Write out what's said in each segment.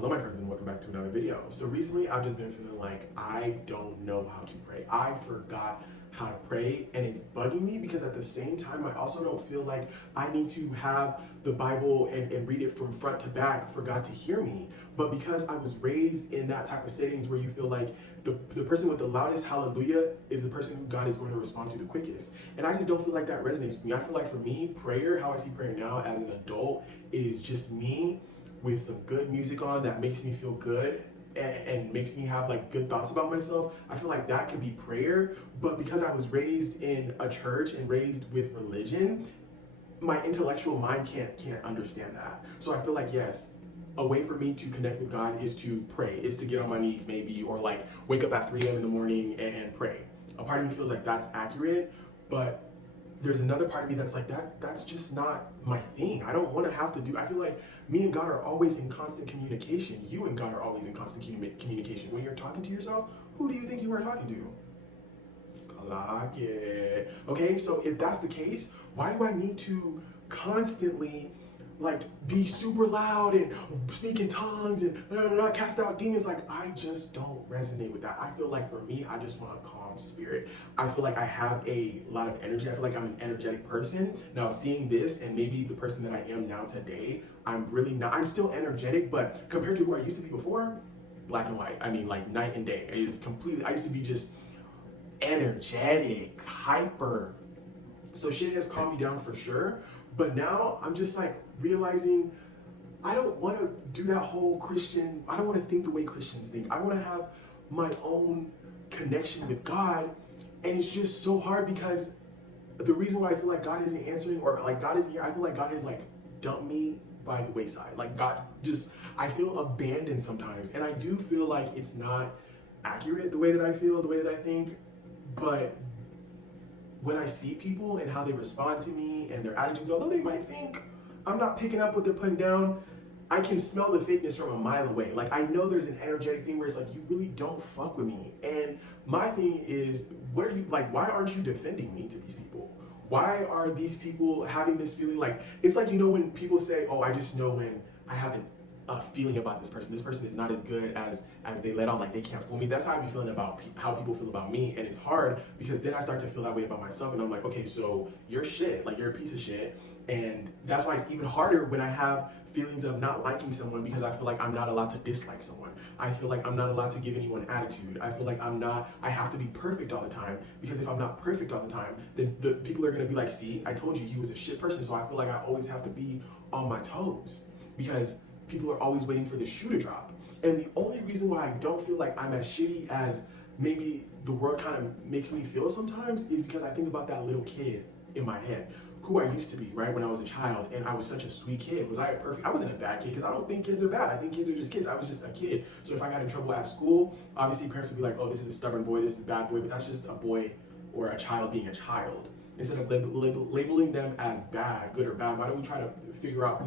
Hello my friends and welcome back to another video. So recently I've just been feeling like I don't know how to pray. I forgot how to pray and it's bugging me because at the same time I also don't feel like I need to have the Bible and read it from front to back for God to hear me. But because I was raised in that type of settings where you feel like the person with the loudest hallelujah is the person who God is going to respond to the quickest. And I just don't feel like that resonates with me. I feel like for me, prayer, how I see prayer now as an adult, is just me with some good music on that makes me feel good and makes me have like good thoughts about myself. I feel like that could be prayer, but because I was raised in a church and raised with religion, my intellectual mind can't understand that. So I feel like, yes, a way for me to connect with God is to pray, is to get on my knees maybe, or like wake up at 3 a.m. in the morning and pray. A part of me feels like that's accurate, but there's another part of me that's like, that's just not my thing. I don't want to have to do. I feel like me and God are always in constant communication. You and God are always in constant communication. When you're talking to yourself, who do you think you are talking to? Clock it. Okay, so if that's the case, why do I need to constantly like be super loud and speak in tongues and cast out demons? Like, I just don't resonate with that. I feel like for me, I just want a calm spirit. I feel like I have a lot of energy. I feel like I'm an energetic person. Now seeing this and maybe the person that I am now today, I'm really not, I'm still energetic, but compared to who I used to be before, black and white. I mean, like night and day. It's completely, I used to be just energetic, hyper. So shit has calmed me down for sure. But now I'm just like realizing I don't want to do that whole Christian, I don't want to think the way Christians think. I want to have my own connection with God. And it's just so hard because the reason why I feel like God isn't answering or like God isn't here, I feel like God is like dumped me by the wayside. Like God just, I feel abandoned sometimes. And I do feel like it's not accurate the way that I feel, the way that I think. But when I see people and how they respond to me and their attitudes, although they might think I'm not picking up what they're putting down, I can smell the fakeness from a mile away. Like, I know there's an energetic thing where it's like, you really don't fuck with me. And my thing is, what are you, like, why aren't you defending me to these people? Why are these people having this feeling like, it's like, you know, when people say, oh, I just know when I haven't a feeling about this person. This person is not as good as they let on, like they can't fool me. That's how I be feeling about how people feel about me. And it's hard because then I start to feel that way about myself. And I'm like, okay, so you're shit, like you're a piece of shit. And that's why it's even harder when I have feelings of not liking someone because I feel like I'm not allowed to dislike someone. I feel like I'm not allowed to give anyone attitude. I feel like I have to be perfect all the time because if I'm not perfect all the time, then the people are gonna be like, see, I told you he was a shit person. So I feel like I always have to be on my toes because people are always waiting for the shoe to drop. And the only reason why I don't feel like I'm as shitty as maybe the world kind of makes me feel sometimes is because I think about that little kid in my head, who I used to be, right, when I was a child, and I was such a sweet kid. Was I a perfect? I wasn't a bad kid, because I don't think kids are bad. I think kids are just kids. I was just a kid. So if I got in trouble at school, obviously parents would be like, oh, this is a stubborn boy, this is a bad boy, but that's just a boy or a child being a child. Instead of labeling them as bad, good or bad, why don't we try to figure out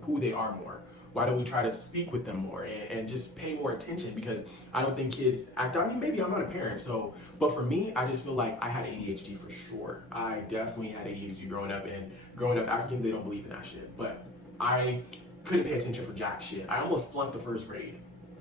who they are more? Why don't we try to speak with them more and just pay more attention? Because I don't think kids act, I mean, maybe I'm not a parent, so, but for me, I just feel like I had ADHD for sure. I definitely had ADHD growing up, and growing up, Africans, they don't believe in that shit. But I couldn't pay attention for jack shit. I almost flunked the first grade.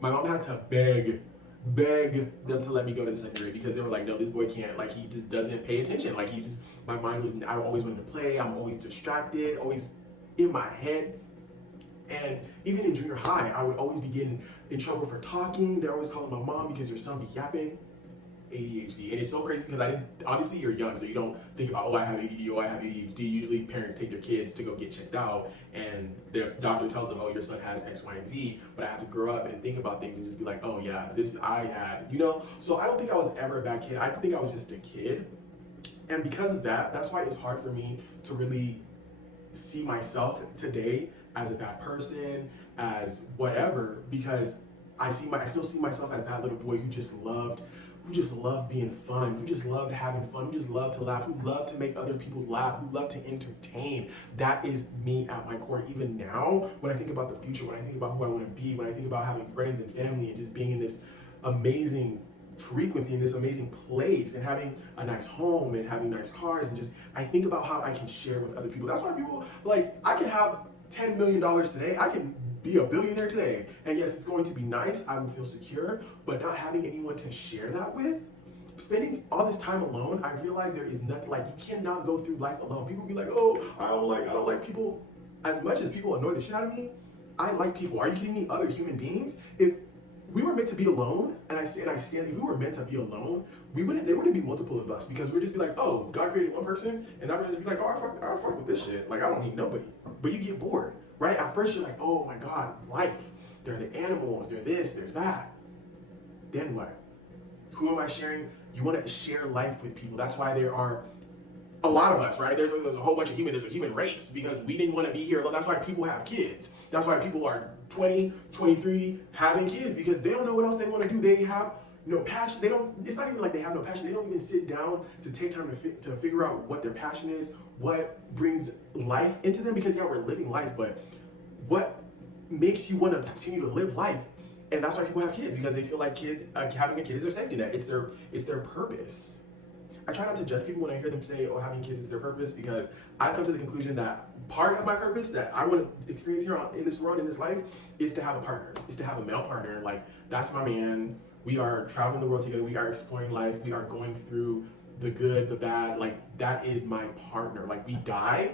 My mom had to beg them to let me go to the second grade because they were like, no, this boy can't, like, he just doesn't pay attention. Like, he just, my mind was, I always wanted to play, I'm always distracted, always in my head. And even in junior high, I would always be getting in trouble for talking. They're always calling my mom because your son be yapping. ADHD. And it's so crazy because obviously you're young, so you don't think about, oh, I have ADD, oh, I have ADHD. Usually parents take their kids to go get checked out and their doctor tells them, oh, your son has X, Y, and Z. But I had to grow up and think about things and just be like, oh yeah, this I had, you know? So I don't think I was ever a bad kid. I think I was just a kid. And because of that, that's why it's hard for me to really see myself today as a bad person, as whatever, because I still see myself as that little boy who just loved being fun, who just loved having fun, who just loved to laugh, who loved to make other people laugh, who loved to entertain. That is me at my core. Even now, when I think about the future, when I think about who I want to be, when I think about having friends and family and just being in this amazing frequency, in this amazing place, and having a nice home and having nice cars, and just I think about how I can share with other people. That's why people, like, I can have $10 million today. I can be a billionaire today. And yes, it's going to be nice. I will feel secure, but not having anyone to share that with, spending all this time alone, I realize there is nothing, like, you cannot go through life alone. People be like, oh, I don't like people. As much as people annoy the shit out of me, I like people. Are you kidding me? Other human beings. If we were meant to be alone, and I stand, if we were meant to be alone, there wouldn't be multiple of us, because we'd just be like, oh, God created one person, and I would just be like, oh, I fuck with this shit. Like, I don't need nobody. But you get bored, right? At first you're like, oh my God, life. There are the animals, there's this, there's that. Then what? Who am I sharing? You want to share life with people. That's why there are a lot of us, right? There's a whole bunch of there's a human race, because we didn't want to be here. That's why people have kids. That's why people are 20, 23 having kids, because they don't know what else they want to do. They have no passion. It's not even like they have no passion. They don't even sit down to take time to figure out what their passion is, what brings life into them, because yeah, we're living life, but what makes you want to continue to live life? And that's why people have kids, because they feel like having a kid is their safety net. It's their purpose. I try not to judge people when I hear them say, oh, having kids is their purpose, because I've come to the conclusion that part of my purpose that I want to experience here in this world, in this life, is to have a partner, is to have a male partner. Like, that's my man. We are traveling the world together. We are exploring life. We are going through the good, the bad. Like, that is my partner. Like, we die,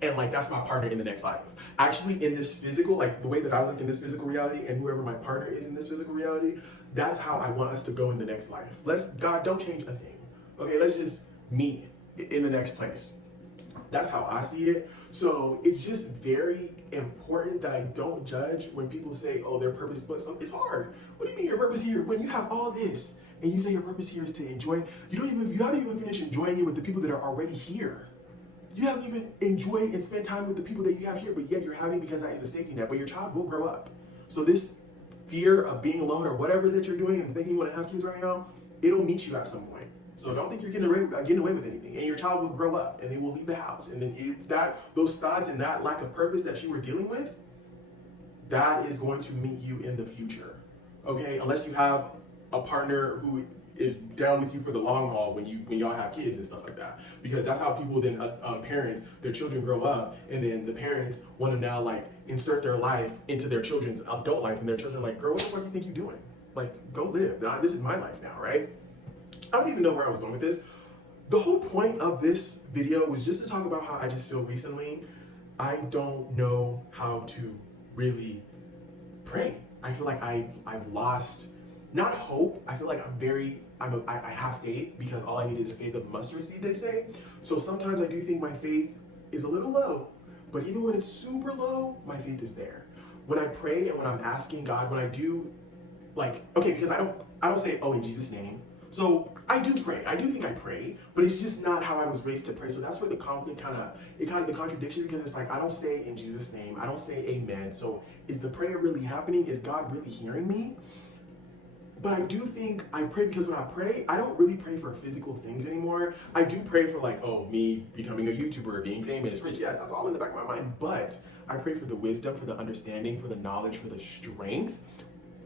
and like, that's my partner in the next life. Actually, in this physical, like the way that I look in this physical reality, and whoever my partner is in this physical reality, that's how I want us to go in the next life. God, don't change a thing. Okay, let's just meet in the next place. That's how I see it. So it's just very important that I don't judge when people say, oh, their purpose, but it's hard. What do you mean your purpose here? When you have all this and you say your purpose here is to enjoy, you haven't even finished enjoying it with the people that are already here. You haven't even enjoyed and spent time with the people that you have here, but yet you're having, because that is a safety net. But your child will grow up. So this fear of being alone or whatever that you're doing and thinking you want to have kids right now, it'll meet you at some point. So don't think you're getting away with anything. And your child will grow up and they will leave the house. And then those thoughts and that lack of purpose that you were dealing with, that is going to meet you in the future. Okay? Unless you have a partner who is down with you for the long haul when y'all have kids and stuff like that. Because that's how people then, parents, their children grow up, and then the parents want to now like insert their life into their children's adult life, and their children are like, girl, what the fuck do you think you're doing? Like, go live. This is my life now, right? I don't even know where I was going with this. The whole point of this video was just to talk about how I just feel recently, I don't know how to really pray. I feel like I've lost, not hope. I feel like I have faith, because all I need is a faith of mustard seed, they say. So sometimes I do think my faith is a little low, but even when it's super low, my faith is there. When I pray and when I'm asking God, when I do, like, okay, because I don't say, oh, in Jesus' name. So I do pray. I do think I pray, but it's just not how I was raised to pray. So that's where the conflict the contradiction, because it's like, I don't say in Jesus' name. I don't say amen. So is the prayer really happening? Is God really hearing me? But I do think I pray, because when I pray, I don't really pray for physical things anymore. I do pray for like, oh, me becoming a YouTuber, being famous, rich. Yes, that's all in the back of my mind. But I pray for the wisdom, for the understanding, for the knowledge, for the strength.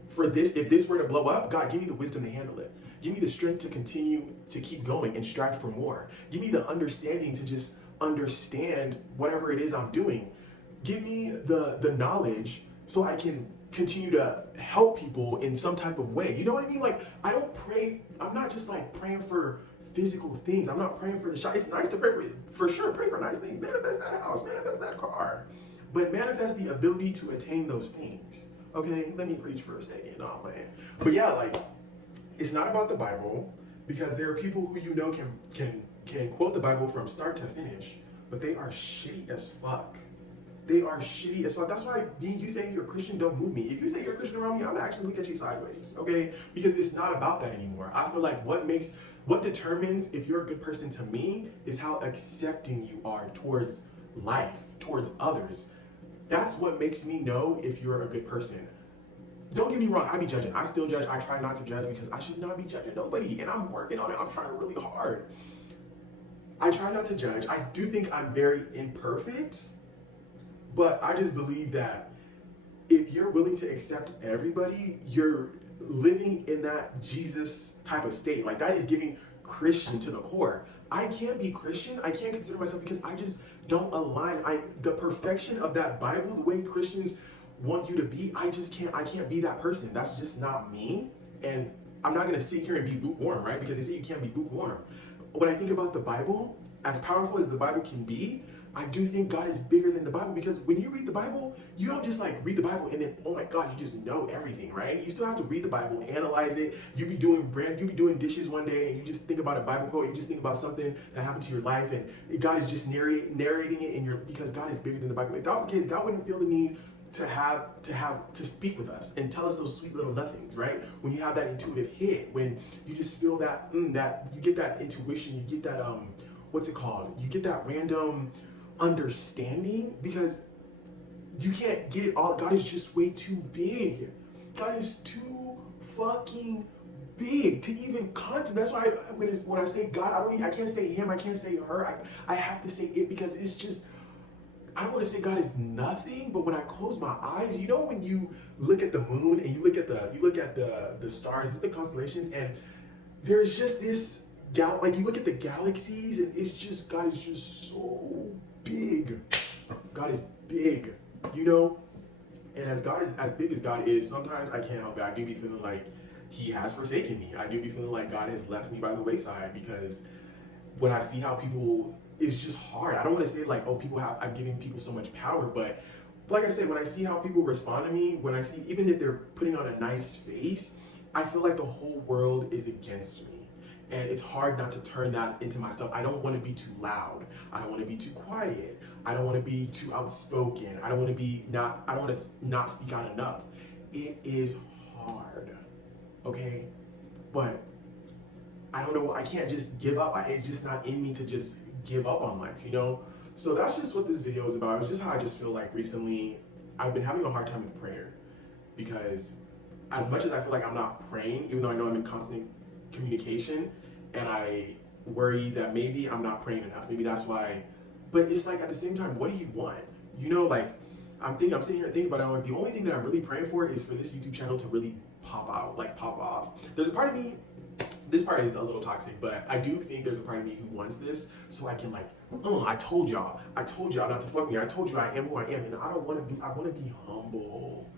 For this, if this were to blow up, God, give me the wisdom to handle it. Give me the strength to continue to keep going and strive for more. Give me the understanding to just understand whatever it is I'm doing. Give me the knowledge so I can continue to help people in some type of way. You know what I mean? Like, I don't pray, I'm not just like praying for physical things. I'm not praying for the shot. It's nice to pray for sure, pray for nice things. Manifest that house, manifest that car. But manifest the ability to attain those things. Okay, let me preach for a second. Oh man. But yeah, like, it's not about the Bible, because there are people who you know can quote the Bible from start to finish, but they are shitty as fuck. They are shitty as fuck. That's why you saying you're a Christian don't move me. If you say you're a Christian around me, I'm actually look at you sideways, okay? Because it's not about that anymore. I feel like what determines if you're a good person to me is how accepting you are towards life, towards others. That's what makes me know if you're a good person. Don't get me wrong, I be judging. I still judge. I try not to judge, because I should not be judging nobody, and I'm working on it. I'm trying really hard. I try not to judge. I do think I'm very imperfect, but I just believe that if you're willing to accept everybody, you're living in that Jesus type of state. Like, that is giving Christian to the core. I can't be Christian. I can't consider myself, because I just don't align. The perfection of that Bible, the way Christians want you to be. I can't be that person. That's just not me. And I'm not gonna sit here and be lukewarm, right? Because they say you can't be lukewarm. When I think about the Bible, as powerful as the Bible can be, I do think God is bigger than the Bible, because when you read the Bible, you don't just like read the Bible and then, oh my God, you just know everything, right? You still have to read the Bible, analyze it. You be doing dishes one day and you just think about a Bible quote, you just think about something that happened to your life, and God is just narrating it in because God is bigger than the Bible. If that was the case, God wouldn't feel the need to speak with us and tell us those sweet little nothings, right? When you have that intuitive hit, when you just feel that that you get that intuition, you get that what's it called? You get that random understanding, because you can't get it all. God is just way too big. God is too fucking big to even contemplate. That's why when I say God, I can't say him, I can't say her. I have to say it, because it's just, I don't want to say God is nothing, but when I close my eyes, you know, when you look at the moon and you look at the stars, the constellations, and there's just this like you look at the galaxies, and it's just, God is just so big. God is big, you know? And as big as God is, sometimes I can't help it. I do be feeling like he has forsaken me. I do be feeling like God has left me by the wayside, because when I see how people, it's just hard. I don't want to say like, oh, I'm giving people so much power, but like I said, when I see how people respond to me, when I see, even if they're putting on a nice face, I feel like the whole world is against me. And it's hard not to turn that into myself. I don't want to be too loud. I don't want to be too quiet. I don't want to be too outspoken. I don't want to not speak out enough. It is hard, okay? But I don't know, I can't just give up. It's just not in me to just give up on life, you know? So that's just what this video is about. It's just how I just feel like recently I've been having a hard time with prayer, because as much as I feel like I'm not praying, even though I know I'm in constant communication, and I worry that maybe I'm not praying enough. Maybe that's why. But it's like, at the same time, what do you want? You know, like I'm sitting here thinking about it. I'm like, the only thing that I'm really praying for is for this YouTube channel to really pop out, like pop off. There's a part of me, this part is a little toxic, but I do think there's a part of me who wants this, so I can like, oh, I told y'all not to fuck me. I told you I am who I am, and I want to be humble.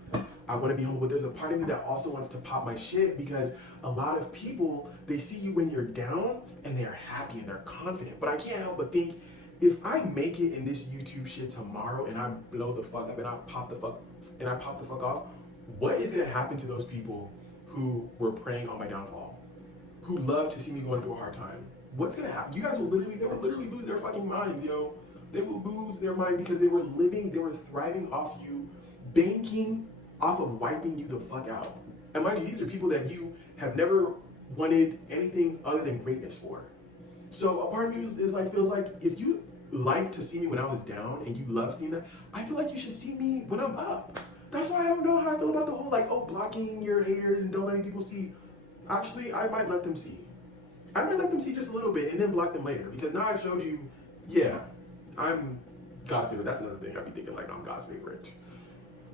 I want to be humble, but there's a part of me that also wants to pop my shit, because a lot of people, they see you when you're down and they're happy and they're confident. But I can't help but think, if I make it in this YouTube shit tomorrow and I blow the fuck up and I pop the fuck off, what is gonna happen to those people who were praying on my downfall, who love to see me going through a hard time? What's gonna happen? You guys they will literally lose their fucking minds, yo. They will lose their mind, because they were thriving off you, banking off of wiping you the fuck out. And mind you, these are people that you have never wanted anything other than greatness for. So a part of me feels like, if you like to see me when I was down and you love seeing that, I feel like you should see me when I'm up. That's why I don't know how I feel about the whole like, oh, blocking your haters and don't letting people see. Actually, I might let them see. I might let them see just a little bit and then block them later, because now I've showed you, yeah, I'm God's favorite. That's another thing. I'd be thinking like, I'm God's favorite.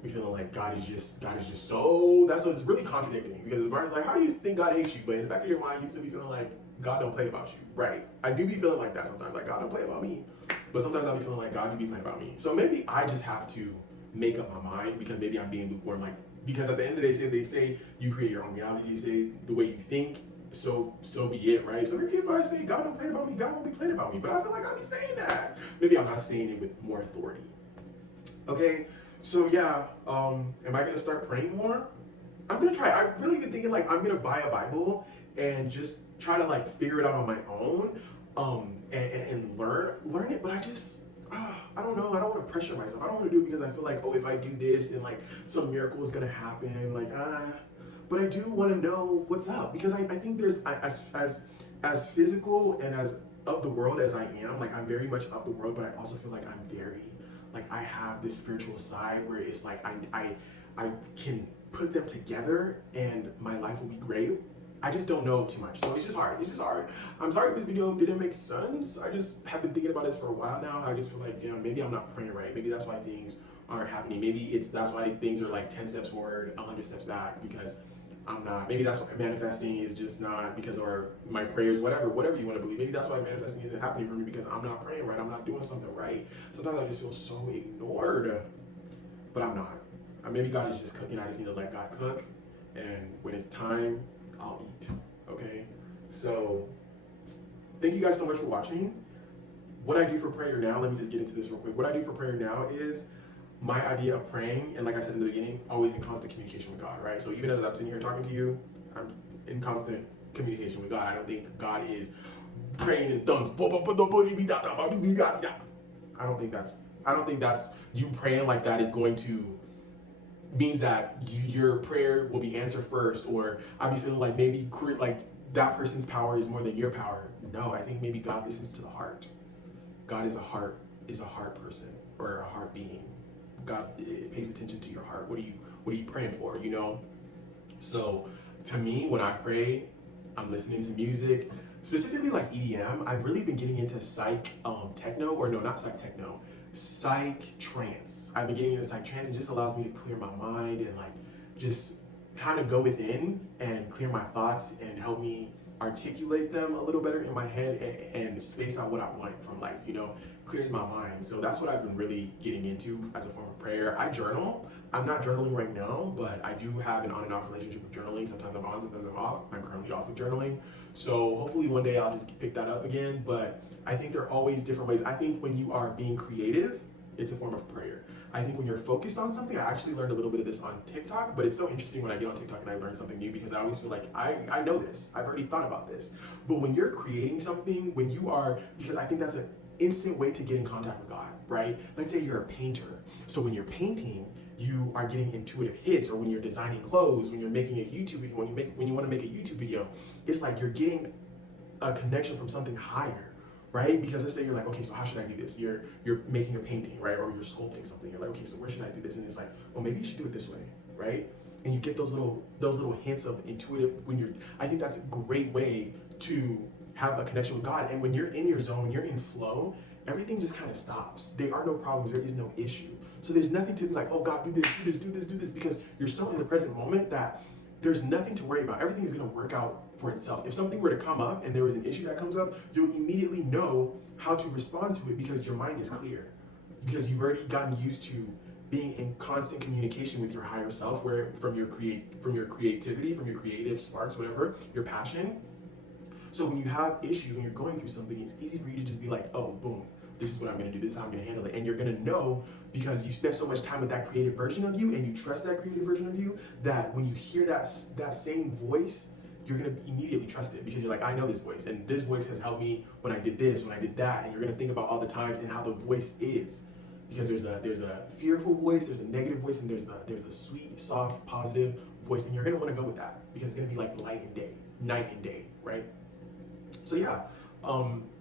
Be feeling like God is just so, that's what's really contradicting, because Barton's like, how do you think God hates you? But in the back of your mind, you still be feeling like God don't play about you, right? I do be feeling like that sometimes, like God don't play about me. But sometimes I'll be feeling like God do be playing about me. So maybe I just have to make up my mind, because maybe I'm being lukewarm, like, because at the end of the day, they say you create your own reality, you say the way you think, so be it, right? So maybe if I say God don't play about me, God won't be playing about me. But I feel like I be saying that. Maybe I'm not saying it with more authority. Okay, so yeah, am I gonna start praying more? I'm gonna try. I've really been thinking like, I'm gonna buy a Bible and just try to like figure it out on my own, and learn it. But I just, I don't know. I don't want to pressure myself. I don't want to do it because I feel like, oh, if I do this, then like some miracle is gonna happen. Like, but I do want to know what's up, because I think there's, as physical and as of the world as I am, like I'm very much of the world, but I also feel like I'm very, like I have this spiritual side where it's like I can put them together and my life will be great. I just don't know too much, so it's just hard. I'm sorry if this video didn't make sense. I just have been thinking about this for a while now. I just feel like, damn, maybe I'm not praying right. Maybe that's why things aren't happening. Maybe that's why things are like 10 steps forward, 100 steps back, because I'm not. Maybe that's why manifesting is just not, because, or my prayers, whatever you want to believe. Maybe that's why manifesting isn't happening for me, because I'm not praying right. I'm not doing something right. Sometimes I just feel so ignored, but I'm not. Maybe God is just cooking. I just need to let God cook. And when it's time, I'll eat. Okay? So, thank you guys so much for watching. What I do for prayer now, let me just get into this real quick. What I do for prayer now is my idea of praying, and like I said in the beginning, always in constant communication with God, right? So even as I'm sitting here talking to you, I'm in constant communication with God. I don't think God is praying in tongues. I don't think that's you praying like that is going to means that your prayer will be answered first, or I'll be feeling like maybe like that person's power is more than your power. No, I think maybe God listens to the heart. God is a heart person, or a heart being. God pays attention to your heart. What are you praying for? You know. So to me, when I pray, I'm listening to music, specifically like EDM. I've really been getting into psych techno, or no, not psych techno, psych trance. I've been getting into psych trance, and it just allows me to clear my mind and like just kind of go within and clear my thoughts and help me articulate them a little better in my head and space out what I want from life, you know, clears my mind. So that's what I've been really getting into as a form of prayer. I journal. I'm not journaling right now, but I do have an on and off relationship with journaling. Sometimes I'm on, sometimes I'm off. I'm currently off of journaling. So hopefully one day I'll just pick that up again. But I think there are always different ways. I think when you are being creative, it's a form of prayer. I think when you're focused on something, I actually learned a little bit of this on TikTok, but it's so interesting when I get on TikTok and I learn something new, because I always feel like I know this, I've already thought about this. But when you're creating something, because I think that's an instant way to get in contact with God, right? Let's say you're a painter. So when you're painting, you are getting intuitive hits, or when you're designing clothes, when you're making a YouTube video, when you want to make a YouTube video, it's like you're getting a connection from something higher. Right? Because let's say you're like, okay, so how should I do this? You're making a painting, right? Or you're sculpting something. You're like, okay, so where should I do this? And it's like, well, maybe you should do it this way, right? And you get those little hints of intuitive I think that's a great way to have a connection with God. And when you're in your zone, when you're in flow, everything just kind of stops. There are no problems, there is no issue. So there's nothing to be like, oh God, do this, because you're so in the present moment that there's nothing to worry about. Everything is going to work out for itself. If something were to come up and there was an issue that comes up, you'll immediately know how to respond to it, because your mind is clear. Because you've already gotten used to being in constant communication with your higher self, where from your creativity, from your creative sparks, whatever, your passion. So when you have issues, when you're going through something, it's easy for you to just be like, oh, boom, this is what I'm going to do, this is how I'm going to handle it. And you're going to know, because you spent so much time with that creative version of you, and you trust that creative version of you, that when you hear that same voice, you're going to immediately trust it, because you're like, I know this voice, and this voice has helped me when I did this, when I did that. And you're going to think about all the times and how the voice is, because there's a fearful voice, there's a negative voice, and there's a sweet, soft, positive voice, and you're going to want to go with that, because it's going to be like night and day, right? So yeah,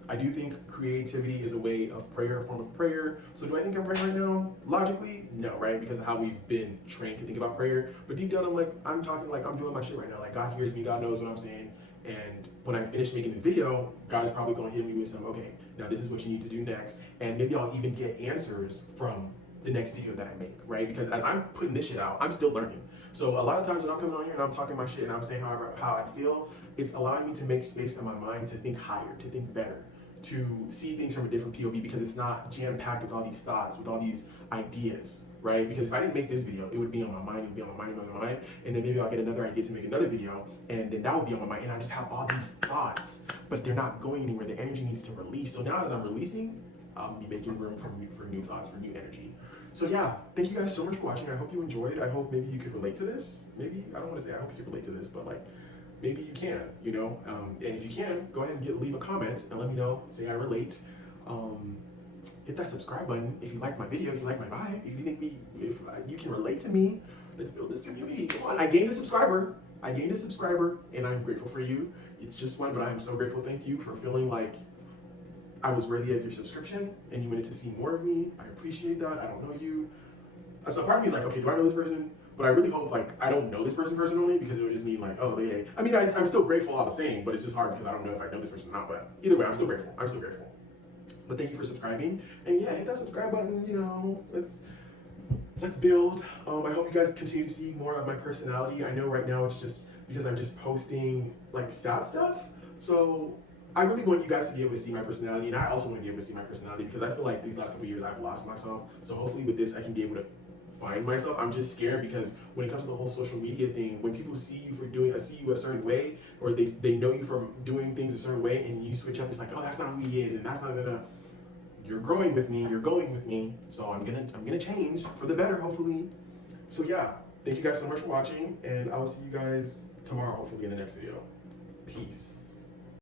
I do think creativity is a way of prayer, a form of prayer. So do I think I'm praying right now? Logically, no, right? Because of how we've been trained to think about prayer. But deep down, I'm talking like I'm doing my shit right now. Like God hears me, God knows what I'm saying. And when I finish making this video, God is probably going to hit me with some, okay, now this is what you need to do next. And maybe I'll even get answers from the next video that I make, right? Because as I'm putting this shit out, I'm still learning. So a lot of times when I'm coming on here and I'm talking my shit and I'm saying how I feel, it's allowing me to make space in my mind to think higher, to think better, to see things from a different POV, because it's not jam-packed with all these thoughts, with all these ideas, right? Because if I didn't make this video, it would be on my mind, it would be on my mind, and then maybe I'll get another idea to make another video, and then that would be on my mind, and I just have all these thoughts, but they're not going anywhere. The energy needs to release. So now as I'm releasing, I'll be making room for new thoughts, for new energy. So yeah, thank you guys so much for watching. I hope you enjoyed. I hope maybe you could relate to this. Maybe, I don't want to say I hope you could relate to this, but like, maybe you can, you know? And if you can, go ahead and leave a comment and let me know, say I relate. Hit that subscribe button if you like my video, if you like my vibe, if you think if you can relate to me. Let's build this community. Come on, I gained a subscriber, and I'm grateful for you. It's just one, but I am so grateful. Thank you for feeling like I was worthy of your subscription and you wanted to see more of me. I appreciate that. I don't know you. So part of me is like, okay, do I know this person? But I really hope like I don't know this person personally, because it would just mean like, oh, they. I mean, I'm still grateful all the same, but it's just hard because I don't know if I know this person or not. But either way, I'm still grateful. But thank you for subscribing, and yeah, hit that subscribe button. You know, let's build. I hope you guys continue to see more of my personality. I know right now it's just because I'm just posting like sad stuff. So I really want you guys to be able to see my personality, and I also want to be able to see my personality, because I feel like these last couple of years I've lost myself. So hopefully with this, I can be able to find myself. I'm just scared because when it comes to the whole social media thing, when people see you for see you a certain way, or they know you from doing things a certain way, and you switch up, it's like, oh, that's not who he is, and that's not gonna. You're growing with me. You're going with me. So I'm gonna change for the better, hopefully. So yeah, thank you guys so much for watching, and I will see you guys tomorrow, hopefully in the next video. Peace.